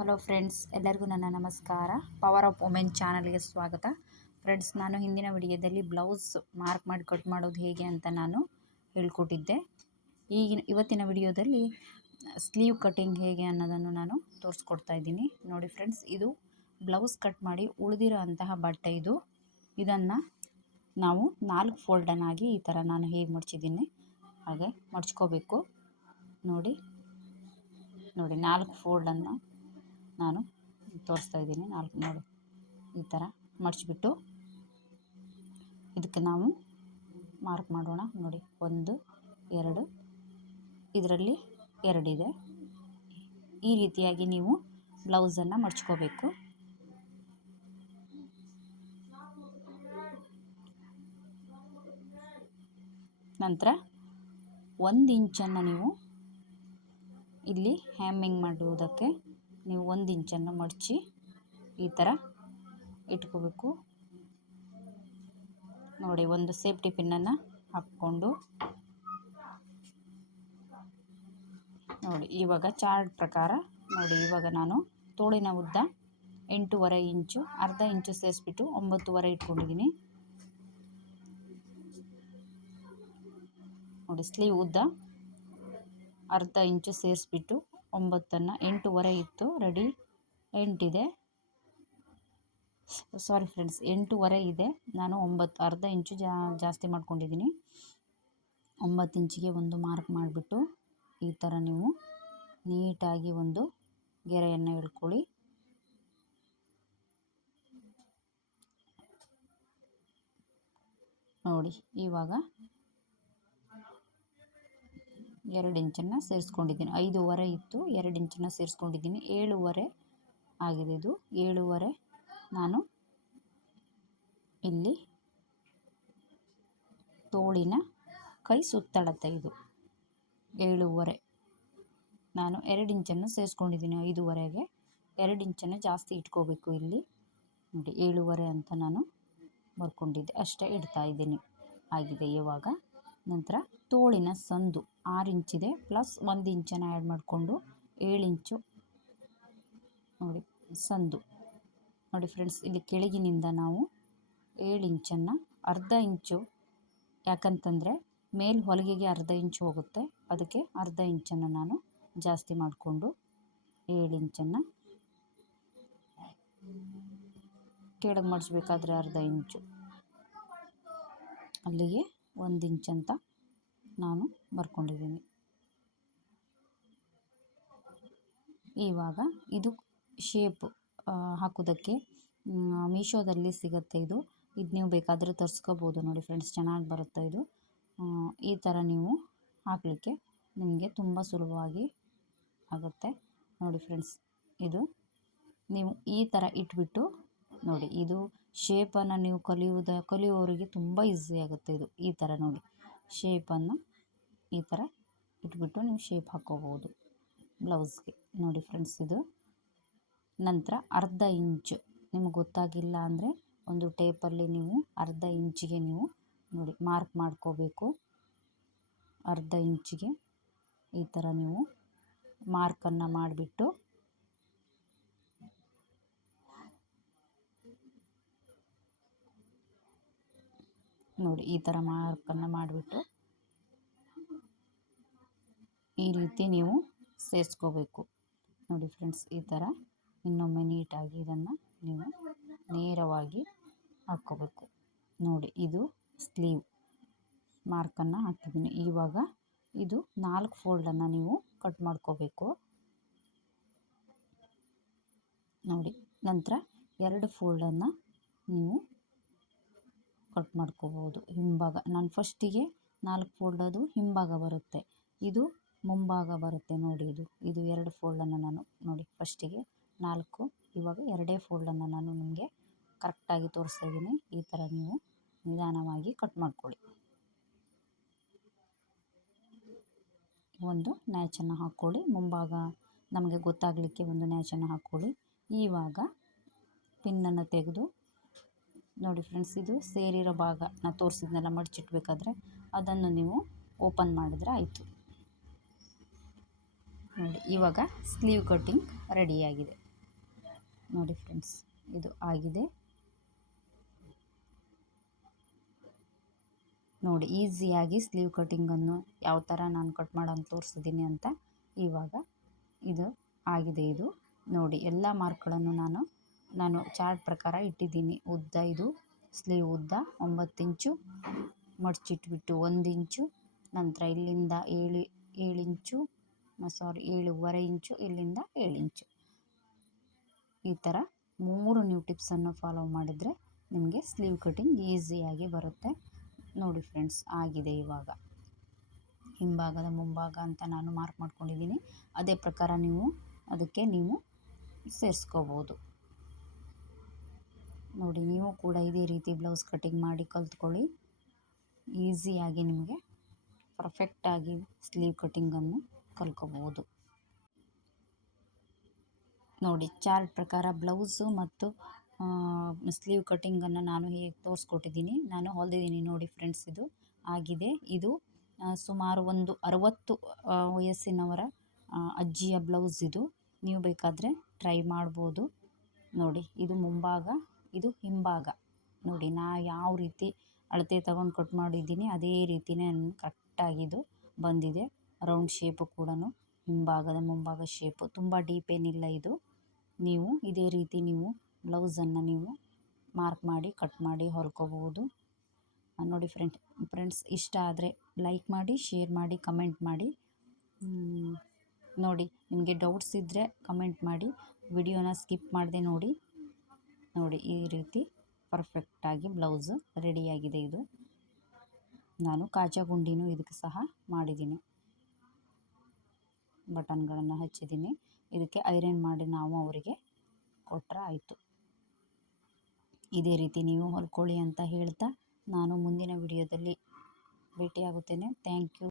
Hello friends, ಎಲ್ಲರಿಗೂ ನನ್ನ ನಮಸ್ಕಾರ. ಪವರ್ ಆಫ್ ವುಮೆನ್ ಚಾನಲ್ಗೆ ಸ್ವಾಗತ. ಫ್ರೆಂಡ್ಸ್, ನಾನು ಹಿಂದಿನ ವಿಡಿಯೋದಲ್ಲಿ ಬ್ಲೌಸ್ ಮಾರ್ಕ್ ಮಾಡಿ ಕಟ್ ಮಾಡೋದು ಹೇಗೆ ಅಂತ ನಾನು ಹೇಳ್ಕೊಟ್ಟಿದ್ದೆ. ಇವತ್ತಿನ ವಿಡಿಯೋದಲ್ಲಿ ಸ್ಲೀವ್ ಕಟಿಂಗ್ ಹೇಗೆ ಅನ್ನೋದನ್ನು ನಾನು ತೋರಿಸ್ಕೊಡ್ತಾ ಇದ್ದೀನಿ. ನೋಡಿ ಫ್ರೆಂಡ್ಸ್, ಇದು ಬ್ಲೌಸ್ ಕಟ್ ಮಾಡಿ ಉಳಿದಿರೋ ಅಂತಹ ಬಟ್ಟೆ ಇದು. ಇದನ್ನು ನಾವು 4 ಫೋಲ್ಡನ್ನಾಗಿ ಈ ಥರ ನಾನು ಹೇಗೆ ಮಡ್ಚಿದ್ದೀನಿ ಹಾಗೆ ಮಡ್ಚ್ಕೋಬೇಕು. ನೋಡಿ 4 ಫೋಲ್ಡನ್ನು ನಾನು ತೋರಿಸ್ತಾ ಇದ್ದೀನಿ. ನೋಡಿ ಈ ಥರ ಮಡಿಚ್ಬಿಟ್ಟು ಇದಕ್ಕೆ ನಾವು ಮಾರ್ಕ್ ಮಾಡೋಣ. ನೋಡಿ 1 2 ಇದರಲ್ಲಿ 2 ಇದೆ. ಈ ರೀತಿಯಾಗಿ ನೀವು ಬ್ಲೌಸನ್ನು ಮಡ್ಚ್ಕೋಬೇಕು. ನಂತರ 1 ಇಂಚನ್ನು ನೀವು ಇಲ್ಲಿ ಹ್ಯಾಮಿಂಗ್ ಮಾಡುವುದಕ್ಕೆ ನೀವು 1 ಇಂಚನ್ನು ಮಡಚಿ ಈ ಥರ ಇಟ್ಕೋಬೇಕು. ನೋಡಿ, ಒಂದು ಸೇಫ್ಟಿ ಪಿನ್ನನ್ನು ಹಾಕ್ಕೊಂಡು ನೋಡಿ ಇವಾಗ ಚಾರ್ಟ್ ಪ್ರಕಾರ ನೋಡಿ, ಇವಾಗ ನಾನು ತೋಳಿನ ಉದ್ದ 8.5 ಇಂಚು, ಅರ್ಧ ಇಂಚು ಸೇರಿಸ್ಬಿಟ್ಟು 9.5 ಇಟ್ಕೊಂಡಿದ್ದೀನಿ. ನೋಡಿ, ಸ್ಲೀವ್ ಉದ್ದ ಅರ್ಧ ಇಂಚು ಸೇರಿಸ್ಬಿಟ್ಟು 9ಅನ್ನು 8.5 ಇತ್ತು ರೆಡಿ. 8 ಇದೆ, ಸಾರಿ ಫ್ರೆಂಡ್ಸ್, 8.5 ಇದೆ. ನಾನು 9 ಅರ್ಧ ಇಂಚು ಜಾಸ್ತಿ ಮಾಡ್ಕೊಂಡಿದ್ದೀನಿ. 9 ಇಂಚಿಗೆ ಒಂದು ಮಾರ್ಕ್ ಮಾಡಿಬಿಟ್ಟು ಈ ಥರ ನೀವು ನೀಟಾಗಿ ಒಂದು ಗೆರೆಯನ್ನು ಇಳ್ಕೊಳ್ಳಿ. ನೋಡಿ, ಇವಾಗ 2 ಇಂಚನ್ನು ಸೇರಿಸ್ಕೊಂಡಿದ್ದೀನಿ. 5.5 ಇತ್ತು, 2 ಇಂಚನ್ನು ಸೇರಿಸ್ಕೊಂಡಿದ್ದೀನಿ. 7.5 ಆಗಿದೆ. ಇದು 7.5 ನಾನು ಇಲ್ಲಿ ತೋಳಿನ ಕೈ ಸುತ್ತಳತೆ ಇದು 7.5 ನಾನು 2 ಇಂಚನ್ನು ಸೇರಿಸ್ಕೊಂಡಿದ್ದೀನಿ. 5.5ಗೆ 2 ಇಂಚನ್ನು ಜಾಸ್ತಿ ಇಟ್ಕೋಬೇಕು. ಇಲ್ಲಿ ನೋಡಿ 7.5 ಅಂತ ನಾನು ಬರ್ಕೊಂಡಿದ್ದೆ, ಅಷ್ಟೇ ಇಡ್ತಾ ಇದ್ದೀನಿ. ಆಗಿದೆ ಇವಾಗ. ನಂತರ ತೋಳಿನ ಸಂದು 6 ಇಂಚಿದೆ, ಪ್ಲಸ್ 1 ಇಂಚನ್ನು ಆ್ಯಡ್ ಮಾಡಿಕೊಂಡು 7 ಇಂಚು ನೋಡಿ ಸಂದು. ನೋಡಿ ಫ್ರೆಂಡ್ಸ್, ಇಲ್ಲಿ ಕೆಳಗಿನಿಂದ ನಾವು 7 ಇಂಚನ್ನು ಅರ್ಧ ಇಂಚು, ಯಾಕಂತಂದರೆ ಮೇಲ್ ಹೊಲಿಗೆಗೆ ಅರ್ಧ ಇಂಚು ಹೋಗುತ್ತೆ, ಅದಕ್ಕೆ ಅರ್ಧ ಇಂಚನ್ನು ನಾನು ಜಾಸ್ತಿ ಮಾಡಿಕೊಂಡು 7 ಇಂಚನ್ನು ಕೆಳಗೆ ಮಡಿಸ್ಬೇಕಾದ್ರೆ ಅರ್ಧ ಇಂಚು, ಅಲ್ಲಿಗೆ 1 ಇಂಚ್ ಅಂತ ನಾನು ಬರ್ಕೊಂಡಿದ್ದೀನಿ. ಇವಾಗ ಇದು ಶೇಪ್ ಹಾಕೋದಕ್ಕೆ ಮೀಶೋದಲ್ಲಿ ಸಿಗುತ್ತೆ. ಇದು ನೀವು ಬೇಕಾದರೆ ತರಿಸ್ಕೋಬೋದು. ನೋಡಿ ಫ್ರೆಂಡ್ಸ್, ಚೆನ್ನಾಗಿ ಬರುತ್ತೆ ಇದು. ಈ ಥರ ನೀವು ಹಾಕಲಿಕ್ಕೆ ನಿಮಗೆ ತುಂಬ ಸುಲಭವಾಗಿ ಆಗುತ್ತೆ. ನೋಡಿ ಫ್ರೆಂಡ್ಸ್, ಇದು ನೀವು ಈ ಥರ ಇಟ್ಬಿಟ್ಟು ನೋಡಿ, ಇದು ಶೇಪನ್ನು ನೀವು ಕಲಿಯೋರಿಗೆ ತುಂಬ ಈಸಿ ಆಗುತ್ತೆ. ಇದು ಈ ಥರ ನೋಡಿ ಶೇಪನ್ನು ಈ ಥರ ಇಟ್ಬಿಟ್ಟು ನೀವು ಶೇಪ್ ಹಾಕ್ಕೋಬೋದು ಬ್ಲೌಸ್ಗೆ. ನೋಡಿ ಫ್ರೆಂಡ್ಸ್, ಇದು ನಂತರ ಅರ್ಧ ಇಂಚು ನಿಮಗೆ ಗೊತ್ತಾಗಿಲ್ಲ ಅಂದರೆ ಒಂದು ಟೇಪಲ್ಲಿ ನೀವು ಅರ್ಧ ಇಂಚಿಗೆ ನೀವು ನೋಡಿ ಮಾರ್ಕ್ ಮಾಡ್ಕೋಬೇಕು. ಅರ್ಧ ಇಂಚಿಗೆ ಈ ಥರ ನೀವು ಮಾರ್ಕನ್ನು ಮಾಡಿಬಿಟ್ಟು ನೋಡಿ ಈ ಥರ ಮಾರ್ಕನ್ನು ಮಾಡಿಬಿಟ್ಟು ಈ ರೀತಿ ನೀವು ಸೇರಿಸ್ಕೋಬೇಕು. ನೋಡಿ ಫ್ರೆಂಡ್ಸ್, ಈ ಥರ ಇನ್ನೊಮ್ಮೆ ನೀಟಾಗಿ ಇದನ್ನು ನೀವು ನೇರವಾಗಿ ಹಾಕ್ಕೋಬೇಕು. ನೋಡಿ, ಇದು ಸ್ಲೀವ್ ಮಾರ್ಕನ್ನು ಹಾಕಿದ್ದೀನಿ. ಇವಾಗ ಇದು 4 ಫೋಲ್ಡನ್ನು ನೀವು ಕಟ್ ಮಾಡ್ಕೋಬೇಕು. ನೋಡಿ, ನಂತರ 2 ಫೋಲ್ಡನ್ನು ನೀವು ಕಟ್ ಮಾಡ್ಕೋಬೋದು. ಹಿಂಭಾಗ ನಾನು ಫಸ್ಟಿಗೆ 4 ಫೋಲ್ಡ್ ಅದು ಹಿಂಭಾಗ ಬರುತ್ತೆ, ಇದು ಮುಂಭಾಗ ಬರುತ್ತೆ. ನೋಡಿ, ಇದು 2 ಫೋಲ್ಡನ್ನು ನಾನು ನೋಡಿ ಫಸ್ಟಿಗೆ 4, ಇವಾಗ 2 ಫೋಲ್ಡನ್ನು ನಾನು ನಿಮಗೆ ಕರೆಕ್ಟಾಗಿ ತೋರಿಸ್ತಾ ಇದ್ದೀನಿ. ಈ ಥರ ನೀವು ನಿಧಾನವಾಗಿ ಕಟ್ ಮಾಡ್ಕೊಳ್ಳಿ. ಒಂದು ನ್ಯಾಚನ್ನು ಹಾಕ್ಕೊಳ್ಳಿ, ಮುಂಭಾಗ ನಮಗೆ ಗೊತ್ತಾಗಲಿಕ್ಕೆ ಒಂದು ನ್ಯಾಚನ್ನು ಹಾಕ್ಕೊಳ್ಳಿ. ಇವಾಗ ಪಿನ್ನನ್ನು ತೆಗೆದು ನೋಡಿ ಫ್ರೆಂಡ್ಸ್, ಇದು ಸೇರಿರೋ ಭಾಗ ನಾನು ತೋರಿಸಿದ್ನೆಲ್ಲ ಮಡಚಿಟ್ಬೇಕಾದ್ರೆ ಅದನ್ನು ನೀವು ಓಪನ್ ಮಾಡಿದ್ರೆ ಆಯಿತು. ನೋಡಿ, ಇವಾಗ ಸ್ಲೀವ್ ಕಟ್ಟಿಂಗ್ ರೆಡಿಯಾಗಿದೆ. ನೋಡಿ ಫ್ರೆಂಡ್ಸ್, ಇದು ಆಗಿದೆ ನೋಡಿ. ಈಸಿಯಾಗಿ ಸ್ಲೀವ್ ಕಟ್ಟಿಂಗನ್ನು ಯಾವ ಥರ ನಾನು ಕಟ್ ಮಾಡೋದು ತೋರಿಸಿದ್ದೀನಿ ಅಂತ. ಇವಾಗ ಇದು ಆಗಿದೆ. ಇದು ನೋಡಿ, ಎಲ್ಲ ಮಾರ್ಕ್ಗಳನ್ನು ನಾನು ಚಾರ್ಟ್ ಪ್ರಕಾರ ಇಟ್ಟಿದ್ದೀನಿ. ಉದ್ದ ಇದು ಸ್ಲೀವ್ ಉದ್ದ 9 ಇಂಚು ಮಡಚಿಟ್ಬಿಟ್ಟು 1 ಇಂಚು, ನಂತರ ಇಲ್ಲಿಂದ 7 ಇಂಚು 7.5 ಇಂಚು, ಇಲ್ಲಿಂದ 7 ಇಂಚು. ಈ ಥರ 3 ನೀವು ಟಿಪ್ಸನ್ನು ಫಾಲೋ ಮಾಡಿದರೆ ನಿಮಗೆ ಸ್ಲೀವ್ ಕಟಿಂಗ್ ಈಸಿಯಾಗಿ ಬರುತ್ತೆ ನೋಡಿ ಫ್ರೆಂಡ್ಸ್. ಆಗಿದೆ. ಇವಾಗ ಹಿಂಭಾಗದ ಮುಂಭಾಗ ಅಂತ ನಾನು ಮಾರ್ಕ್ ಮಾಡ್ಕೊಂಡಿದ್ದೀನಿ. ಅದೇ ಪ್ರಕಾರ ಅದಕ್ಕೆ ನೀವು ಸೇರಿಸ್ಕೋಬೋದು ನೋಡಿ. ನೀವು ಕೂಡ ಇದೇ ರೀತಿ ಬ್ಲೌಸ್ ಕಟಿಂಗ್ ಮಾಡಿ ಕಲ್ತ್ಕೊಳ್ಳಿ. ಈಸಿಯಾಗಿ ನಿಮಗೆ ಪರ್ಫೆಕ್ಟಾಗಿ ಸ್ಲೀವ್ ಕಟಿಂಗನ್ನು ಕಲ್ತ್ಕೋಬೋದು ನೋಡಿ. ಚಾರ್ಟ್ ಪ್ರಕಾರ ಬ್ಲೌಸು ಮತ್ತು ಸ್ಲೀವ್ ಕಟಿಂಗನ್ನು ನಾನು ಹೇಗೆ ತೋರಿಸ್ಕೊಟ್ಟಿದ್ದೀನಿ, ನಾನು ಹೊಲಿದಿದ್ದೀನಿ ನೋಡಿ ಫ್ರೆಂಡ್ಸ್. ಇದು ಆಗಿದೆ. ಇದು ಸುಮಾರು ಒಂದು 60 ವಯಸ್ಸಿನವರ ಅಜ್ಜಿಯ ಬ್ಲೌಸ್. ಇದು ನೀವು ಬೇಕಾದರೆ ಟ್ರೈ ಮಾಡ್ಬೋದು ನೋಡಿ. ಇದು ಮುಂಭಾಗ, ಇದು ಹಿಂಭಾಗ ನೋಡಿ. ಯಾವ ರೀತಿ ಅಳತೆ ತಗೊಂಡು ಕಟ್ ಮಾಡಿದ್ದೀನಿ ಅದೇ ರೀತಿಯೇ ಕರೆಕ್ಟಾಗಿದು ಬಂದಿದೆ. ರೌಂಡ್ ಶೇಪು ಕೂಡ ಹಿಂಭಾಗದ ಮುಂಭಾಗ ಶೇಪು ತುಂಬ ಡೀಪ್ ಏನಿಲ್ಲ ಇದು. ನೀವು ಇದೇ ರೀತಿ ನೀವು ಬ್ಲೌಸನ್ನು ನೀವು ಮಾರ್ಕ್ ಮಾಡಿ ಕಟ್ ಮಾಡಿ ಹೊಲ್ಕೋಬಹುದು ನೋಡಿ ಫ್ರೆಂಡ್ಸ್. ಇಷ್ಟ ಆದರೆ ಲೈಕ್ ಮಾಡಿ, ಶೇರ್ ಮಾಡಿ, ಕಮೆಂಟ್ ಮಾಡಿ ನೋಡಿ. ನಿಮಗೆ ಡೌಟ್ಸ್ ಇದ್ದರೆ ಕಮೆಂಟ್ ಮಾಡಿ. ವಿಡಿಯೋನ ಸ್ಕಿಪ್ ಮಾಡದೆ ನೋಡಿ. ಈ ರೀತಿ ಪರ್ಫೆಕ್ಟಾಗಿ ಬ್ಲೌಸು ರೆಡಿಯಾಗಿದೆ. ಇದು ನಾನು ಕಾಜಾ ಗುಂಡಿನೂ ಇದಕ್ಕೆ ಸಹ ಮಾಡಿದ್ದೀನಿ, ಬಟನ್ಗಳನ್ನು ಹಚ್ಚಿದ್ದೀನಿ. ಇದಕ್ಕೆ ಐರನ್ ಮಾಡಿ ನಾವು ಅವರಿಗೆ ಕೊಟ್ಟರೆ ಆಯಿತು. ಇದೇ ರೀತಿ ನೀವು ಹೊಲ್ಕೊಳ್ಳಿ ಅಂತ ಹೇಳ್ತಾ ನಾನು ಮುಂದಿನ ವಿಡಿಯೋದಲ್ಲಿ ಭೇಟಿಯಾಗುತ್ತೇನೆ. Thank you.